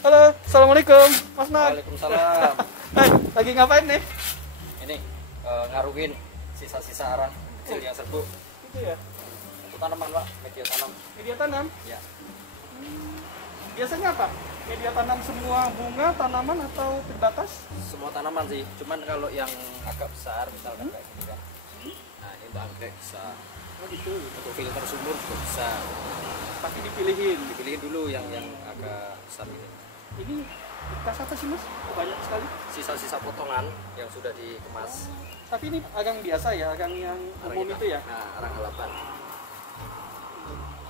Halo, assalamualaikum, Mas Nag. Waalaikumsalam. Hai, lagi ngapain nih? Ini ngaruhin sisa-sisa arang kecil yang serbuk. Itu ya, Untuk tanaman Pak, media tanam. media tanam. Ya, Biasanya apa? Media tanam semua bunga, tanaman atau terbatas? semua tanaman sih. Cuman kalau yang agak besar, misalkan kayak gini kan. Nah, ini untuk anggrek bisa. Oh gitu. Untuk filter sumur juga bisa. Pasti dipilihin. Dipilihin dulu yang agak besar ini. Ini bekas apa sih Mas? Oh, banyak sekali. Sisa-sisa potongan yang sudah dikemas. Tapi ini arang biasa ya, arang yang umum itu ya. Nah, arang halapan.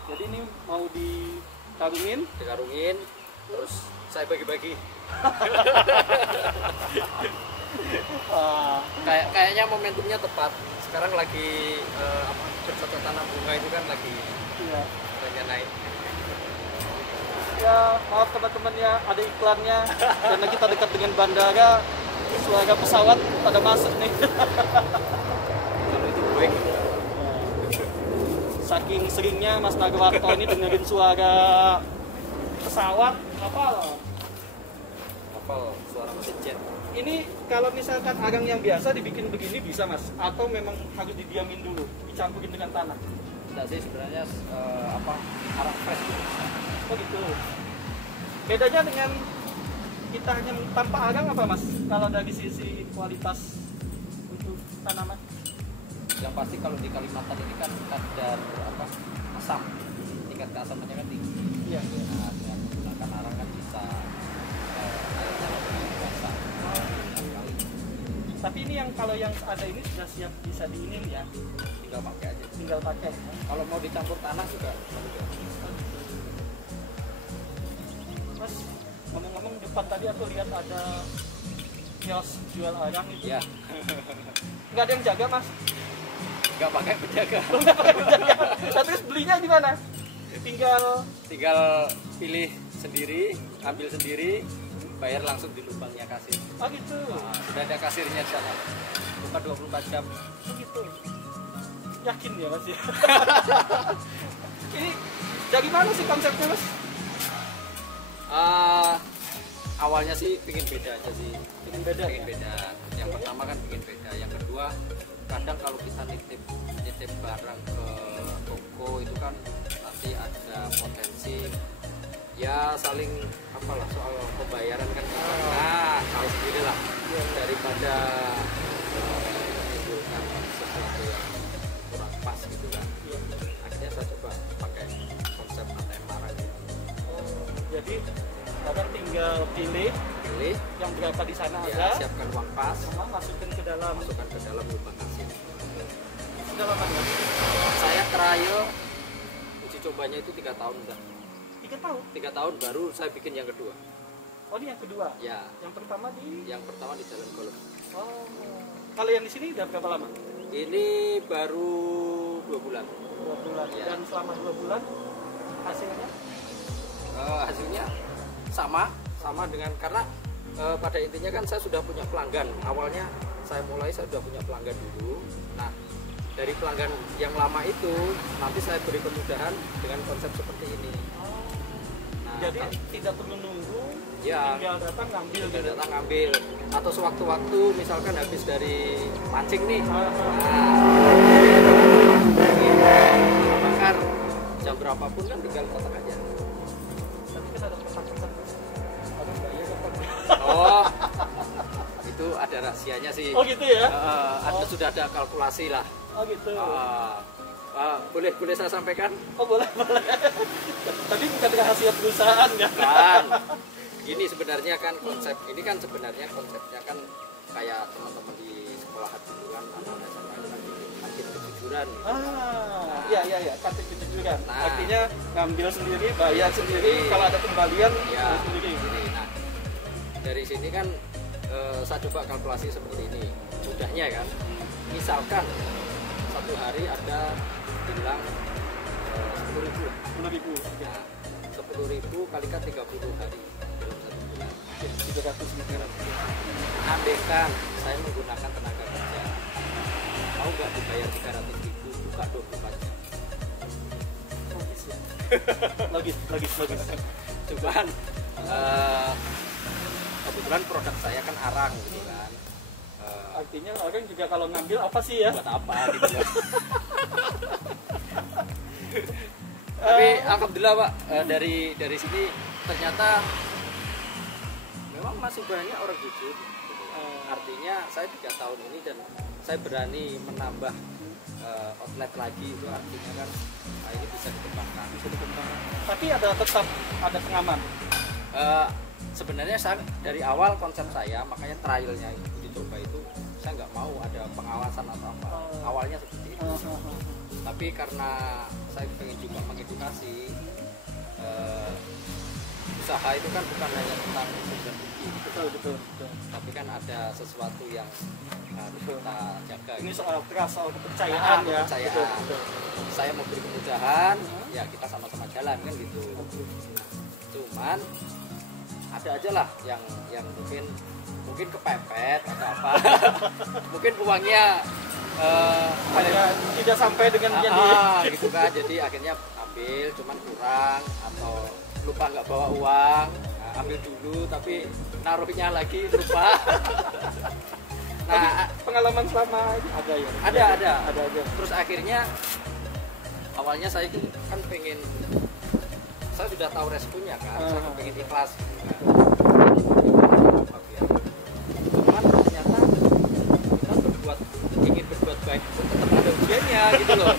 Jadi ini mau dikarungin. Dikarungin, terus saya bagi-bagi. Kayaknya momentumnya tepat. Sekarang lagi bercocok tanam bunga itu kan lagi Iya. naik. Ya maaf teman-teman ya, ada iklannya karena kita dekat dengan bandara, suara pesawat pada masuk nih. Kalau itu baik. Saking seringnya Mas Nagwarto ini dengerin suara pesawat, hafal Suara mesin jet. ini. Kalau misalkan arang yang biasa dibikin begini bisa Mas, atau memang harus didiamin dulu, dicampurin dengan tanah? Tidak sih sebenarnya arang fresh gitu. Oh gitu. Bedanya dengan kita hanya tanpa arang apa Mas, kalau dari sisi kualitas untuk tanaman? Yang pasti kalau di Kalimantan ini kan kadar asam, tingkat keasamannya kan tinggi. Iya. Nah, dengan menggunakan arang kan bisa airnya lebih basah. Tapi ini yang kalau yang ada ini sudah siap bisa diinin ya, Tinggal pakai aja. tinggal pakai. Kalau mau dicampur tanah juga mudah. Mas, ngomong-ngomong depan tadi aku lihat ada kios jual arang itu. Ya, Nggak ada yang jaga Mas? nggak pakai penjaga. Nggak pakai penjaga. Nah, terus belinya di mana? Tinggal pilih sendiri, ambil sendiri, bayar langsung di lubangnya kasir. Oh gitu. Nah, sudah ada kasirnya di sana. Buka 24 jam. Oh gitu. Yakin ya Mas ya? Ini dari mana sih konsepnya Mas? Awalnya sih pingin beda aja sih. Pingin beda. Yang pertama kan pingin beda. Yang kedua, kadang kalau kita nitip barang ke toko itu kan nanti ada potensi ya saling soal pembayaran kan. Nah, tahu sendiri lah, daripada menimbulkan sesuatu yang kurang pas gitu kan. Akhirnya saya coba pakai konsep ATM arang. Jadi Bapak tinggal pilih yang berapa di sana ya, ada, siapkan uang pas, masukkan ke dalam lubang kasir. Sudah lama nggak? Saya trial uji cobanya itu 3 tahun udah. 3 tahun. 3 tahun baru saya bikin yang kedua. Oh ini yang kedua. Ya, Yang pertama di. yang pertama di Jalan Golf. Oh. Kalau yang di sini udah berapa lama? Ini baru 2 bulan. 2 bulan. Ya. Dan selama 2 bulan hasilnya? Hasilnya sama dengan karena pada intinya kan saya sudah punya pelanggan. Awalnya saya sudah punya pelanggan dulu. Nah, dari pelanggan yang lama itu nanti saya beri kemudahan dengan konsep seperti ini. Nah, Jadi tidak perlu nunggu, ya, tinggal datang ngambil. Atau sewaktu-waktu misalkan habis dari mancing nih. Ah. Bakar jam berapapun kan tinggal kotak aja. Tapi kan ada kotak-kotak. Ada bayar kotak. Oh, itu ada rahasianya sih. Oh gitu ya? Sudah ada kalkulasi lah. Oh gitu. Boleh saya sampaikan? Oh boleh. Tapi bukan rahasia perusahaan ya? Kan, gini sebenarnya kan ini kan sebenarnya konsepnya kan kayak teman-teman di sekolah dulu kan anak SMA lagi kantin kejujuran gitu. Iya, kantin kejujuran. Nah. Artinya ngambil sendiri, bayar sendiri, kalau ada kembalian Ya, sendiri. Nah, dari sini kan saya coba kalkulasi seperti ini. Mudahnya kan, misalkan satu hari ada bilang 10.000. 10.000. Nah, 10.000 kalikan 30 hari dalam 1 bulan. 300. Andaikan saya menggunakan tenaga kerja, mau nggak dibayar 300.000 buka 24 jam? Logis ya. logis. Cuman kebetulan produk saya kan arang gitu kan. Artinya orang juga kalau ngambil apa sih ya? Buat apa gitu loh. Tapi alhamdulillah Pak, dari sini ternyata memang masih banyak orang jujur gitu. Artinya saya 3 tahun ini dan saya berani menambah outlet lagi, itu artinya kan ini bisa dikembangkan. Tapi tetap ada pengaman. Sebenarnya saya dari awal konsep saya, makanya trialnya uji coba itu saya nggak mau ada pengawasan atau apa. Awalnya seperti itu. Tapi karena saya ingin juga mengedukasi, usaha itu kan bukan hanya tentang untung dan rugi. Betul. Tapi kan ada sesuatu yang harus kita jaga. Ini gitu. soal trust, soal kepercayaan ya. Kepercayaan. Betul. Saya mau beri kemudahan, ya kita sama-sama jalan kan gitu. Cuman ada aja lah yang mungkin kepepet atau apa. Mungkin uangnya tidak sampai dengan yang gitu kan. Jadi akhirnya ambil cuman kurang atau lupa nggak bawa uang, ambil dulu tapi naruhnya lagi lupa. Nah, pengalaman selama ini ada ya? Ada aja. Terus akhirnya awalnya saya itu kan pengen, saya sudah tahu resikonya kan, saya pengen ikhlas gitu kan. Cuman ternyata kita ingin berbuat baik itu tetap ada ujiannya gitu loh.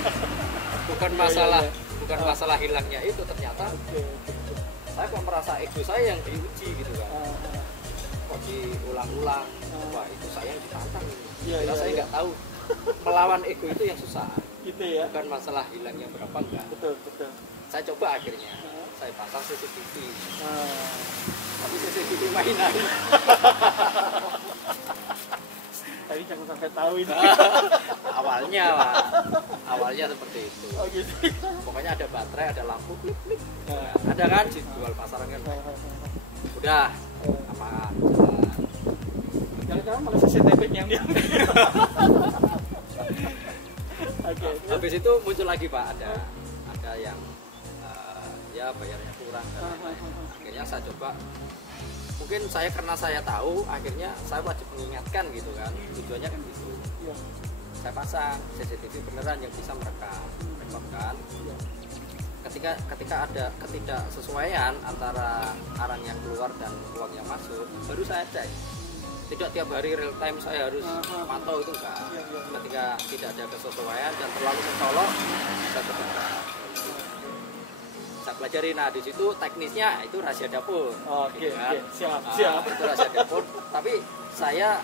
Bukan masalah hilangnya itu, ternyata saya kok merasa ego saya yang diuji gitu kan. Kok diulang-ulang, wah itu saya yang ditantang. Saya nggak tahu melawan ego itu yang susah. Gitu ya. Bukan masalah hilangnya berapa enggak. Betul. Saya coba akhirnya, saya pasang CCTV. Tapi CCTV mainan. Tapi jangan sampai tahu ini. Awalnya seperti itu. Oh gitu. Pokoknya ada baterai, ada lampu, klip. Ada kan jual pasaran kan. Udah, aman. Jangan-jangan malah CCTV yang dia. Habis itu muncul lagi Pak, ada yang ya bayarnya kurang dan lain-lain. Akhirnya saya coba, mungkin karena saya tahu, akhirnya saya wajib mengingatkan gitu kan, tujuannya kan gitu. Saya pasang CCTV beneran yang bisa merekam kan. Ketika ada ketidaksesuaian antara arang yang keluar dan uang yang masuk, baru saya cek. Tidak tiap hari real time saya harus pantau itu enggak. Ketika tidak ada kesesuaian dan terlalu mencolok, saya terbuka. Saya pelajari, nah di situ teknisnya itu rahasia dapur. Oke, siap. Itu rahasia dapur. Tapi saya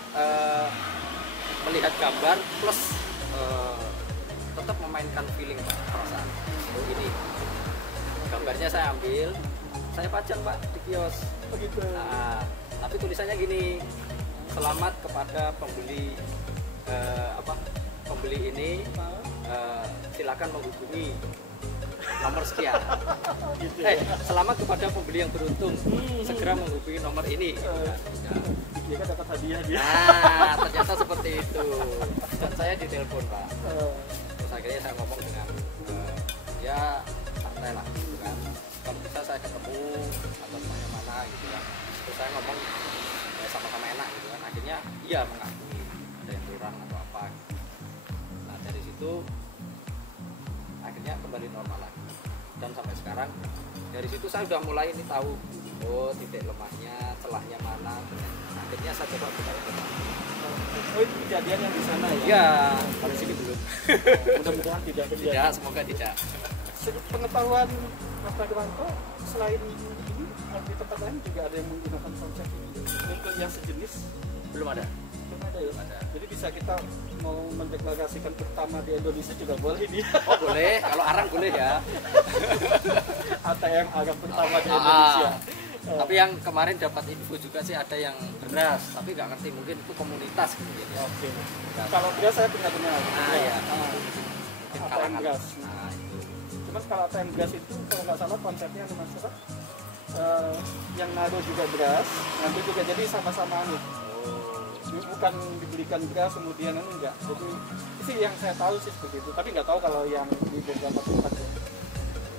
melihat gambar plus tetap memainkan feeling Pak, perasaan. Oh ini gambarnya saya ambil, saya pajang Pak di kios. Begitu. Nah, tapi tulisannya gini, selamat kepada pembeli pembeli ini, silakan menghubungi nomor sekian. Gitu, selamat kepada pembeli yang beruntung, segera menghubungi nomor ini. Dia kan dapat hadiah dia. Nah, ternyata seperti itu. Dan saya ditelepon Pak. Terus akhirnya saya ngomong dengan ya santai lah gitu kan. Kalau bisa saya ketemu atau kemana-mana gitu kan. Terus saya ngomong ya sama-sama enak gitu kan. Akhirnya iya mengakui ada yang kurang atau apa. Nah dari situ akhirnya kembali normal lagi. Dan sampai sekarang dari situ saya udah mulai ini tahu, oh titik lemahnya, celahnya mana. Akhirnya saya coba buka yang depan. Oh itu kejadian yang di sana ya? Iya, kalau sini belum. Mudah-mudahan tidak terjadi. Tidak, semoga tidak. Pengetahuan Mas Radwanto, selain ini di tempat lain juga ada yang menggunakan konsep ini untuk yang sejenis? Belum ada. Belum ada ya? Belum ada. Jadi bisa kita mau mendeklarasikan pertama di Indonesia juga boleh nih. Oh boleh, kalau arang boleh ya. ATM agak pertama di Indonesia. Tapi yang kemarin dapat info juga sih ada yang beras, tapi nggak ngerti mungkin itu komunitas gitu ya. Oke. Kalau beras saya punya dengar. Nah ya. ATM beras. Nah itu. Cuman kalau ATM beras itu kalau nggak salah konsepnya Mas Sobat, yang naruh juga beras, nanti juga jadi sama-sama nih. Bukan dibelikan beras kemudian enggak. Jadi sih yang saya tahu sih seperti itu, tapi nggak tahu kalau yang di beberapa tempat ya.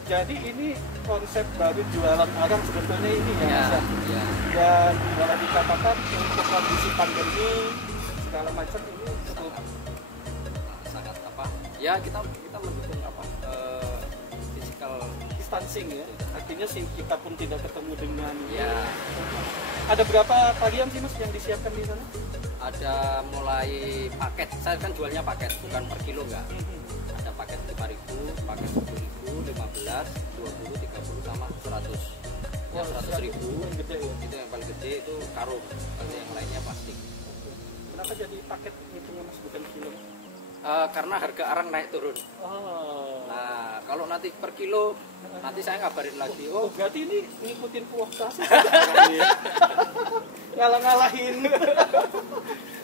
Jadi ini konsep baru jualan arang sebetulnya ini ya, Mas ya. Ya. Dan boleh dikatakan untuk kondisi pandemi segala macam ini cukup sangat apa? Ya kita mendukung apa? Physical distancing ya. Artinya sih kita pun tidak ketemu dengan. ya. Ada berapa varian sih Mas yang disiapkan di sana? Ada mulai paket, saya kan jualnya paket bukan per kilo enggak. Ada paket 5.000, paket 10.000, 15, 20, 30 sama 100. Yang 100.000 yang gede ya. itu yang paling gede itu karung, kalau yang lainnya plastik. Kenapa jadi paket hitungnya Mas bukan kilo? Karena harga arang naik turun. Oh. Nah kalau nanti per kilo nanti saya ngabarin lagi. Oh berarti ini ngikutin fluktuasi. Ngalah-ngalahin.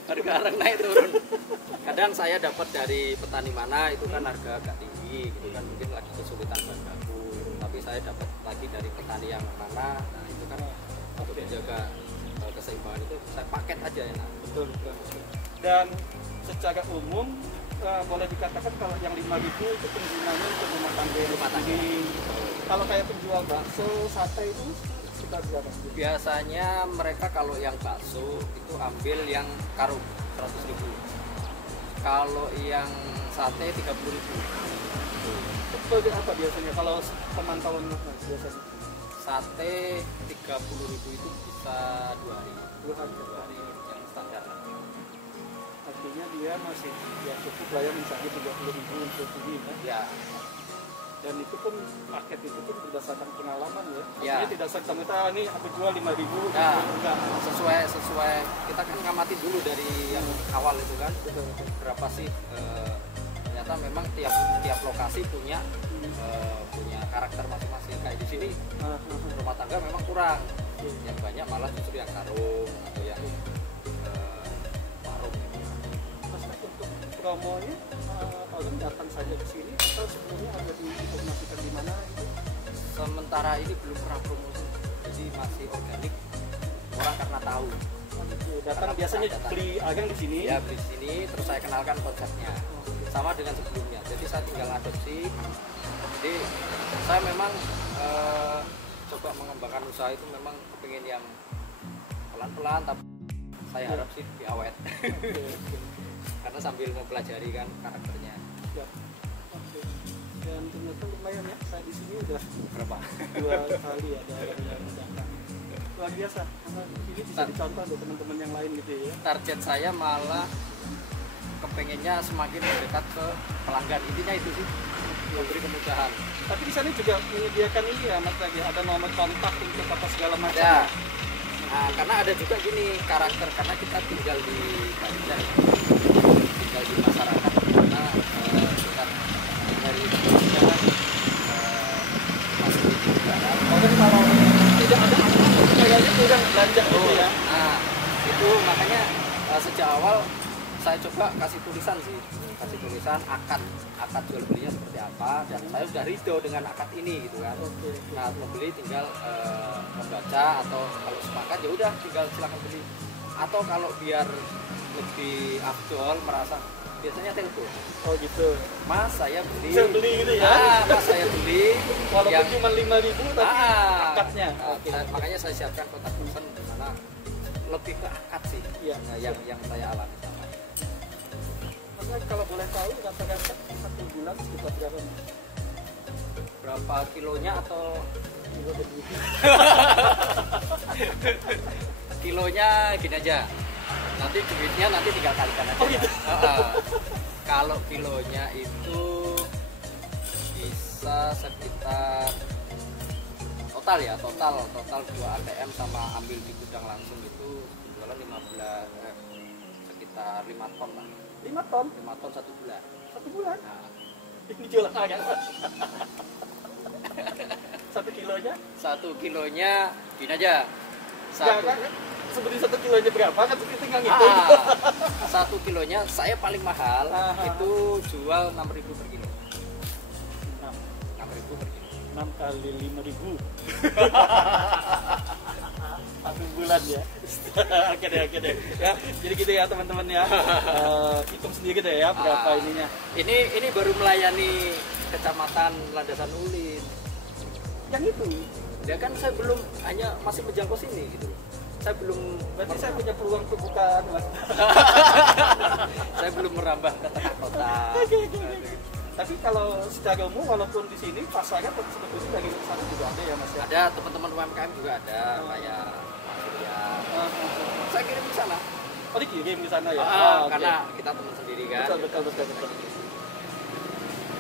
Harga arang naik turun. Kadang saya dapat dari petani mana itu kan harga agak tinggi gitu kan, mungkin lagi kesulitan bahan baku, tapi saya dapat lagi dari petani yang mana, nah itu kan untuk menjaga keseimbangan itu saya paket aja enak. Betul. Dan secara umum boleh dikatakan kalau yang 5.000 itu penggunanya untuk rumah tangga. Kalau kayak penjual bakso, sate itu sekitar berapa? Biasanya mereka kalau yang bakso itu ambil yang karung 100.000. Kalau yang sate 30.000. Betul apa biasanya kalau pemantauan Mas biasanya? Sate 30.000 itu bisa 2 hari. 2 hari. 2 hari yang standar. Artinya dia masih ya cukup lah ya misalnya 30.000 untuk ini kan? Ya. Dan itu pun paket itu pun berdasarkan pengalaman ya. Ya. Jadi tidak serta-merta nih aku jual 5.000 Nah, enggak. sesuai kita kan ngamatin dulu dari yang awal itu kan. Betul. Berapa sih ternyata memang tiap lokasi punya punya karakter masing-masing. Kayak di sini rumah tangga memang kurang. Yang banyak malah justru yang karung atau yang warung. Mas untuk promonya orang datang saja ke sini atau sebelumnya ada diinformasikan di mana itu? Sementara ini belum pernah promosi, jadi masih organik. Orang karena tahu. Datang biasanya beli arang di sini. Ya beli di sini, terus saya kenalkan konsepnya. Sama dengan sebelumnya. Jadi saya tinggal adopsi. Jadi saya memang coba mengembangkan usaha itu memang kepingin yang pelan-pelan, tapi saya harap sih lebih awet. Karena sambil mempelajari kan karakternya. Ya. Oke. Dan ternyata lumayan ya, saya di sini udah Berapa? 2 kali ada yang datang. Luar biasa. Karena ini bisa dicontoh untuk teman-teman yang lain gitu ya. Target saya malah kepengennya semakin mendekat ke pelanggan, intinya itu sih, memberi kemudahan. Tapi di sana juga menyediakan ini ya Mas lagi ada nomor kontak untuk apa segala macam. Ya. Nah, karena ada juga gini karakter, karena kita tinggal di Banjar, tinggal di masyarakat, karena kita dari sekarang masih di barat. Mungkin kalau tidak ada apa-apa kayaknya kurang belanja gitu ya. Nah, itu makanya sejak awal saya coba kasih tulisan akad jual belinya seperti apa, dan saya sudah ridho dengan akad ini gitu kan. Nah, pembeli tinggal membaca, atau kalau sepakat ya udah tinggal silakan beli, atau kalau biar lebih afdol merasa biasanya telepon. Oh gitu. Mas saya beli. Saya beli gitu ya. Mas saya beli. Walaupun cuma 5.000 tapi akadnya. Makanya saya siapkan kontak person di mana lebih ke akad sih. Iya. Yang saya alami sama. Mas kalau boleh tahu rata-rata 1 bulan sekitar berapa? Berapa kilonya atau kilonya gini aja. Nanti duitnya nanti tinggal kalikan aja. Oh gitu. Kalau kilonya itu bisa sekitar total 2 ATM sama ambil di gudang langsung itu penjualan 15 sekitar 5 ton lah. 5 ton 5 ton 1 bulan. 1 bulan. Nah, Ini jualan agak. 1 kilonya? 1 kilonya gini aja. Ya, kan, seperti 1 kilonya berapa kan kita tinggal ngitung. 1 kilonya saya paling mahal itu jual 6.000 per kilo. 6.000 per kilo. 6 kali 5.000. 1 bulan ya. Oke deh. Ya, jadi gitu ya teman-teman ya. Hitung sendiri deh ya berapa ininya. Ini baru melayani Kecamatan Landasan Ulin. Yang itu. Ya kan saya belum, hanya masih menjangkau sini gitu. Saya belum, Berarti saya punya peluang kebukaan, Mas. saya belum merambah ke tengah kota. Oke. Tapi kalau secara umum walaupun di sini pasarnya sebetulnya dari sana juga ada ya Mas ya. Ada teman-teman UMKM juga ada kayak Mas Surya. Saya kirim ke sana. Oh dikirim di sana ya? Karena kita teman sendiri kan. Betul.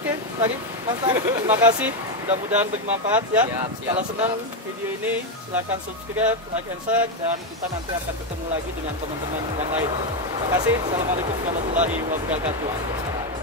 Oke, lagi Mas Tan, terima kasih. Mudah-mudahan bermanfaat ya. Siap. Kalau senang video ini silahkan subscribe, like and share, dan kita nanti akan ketemu lagi dengan teman-teman yang lain. Terima kasih. Assalamualaikum warahmatullahi wabarakatuh.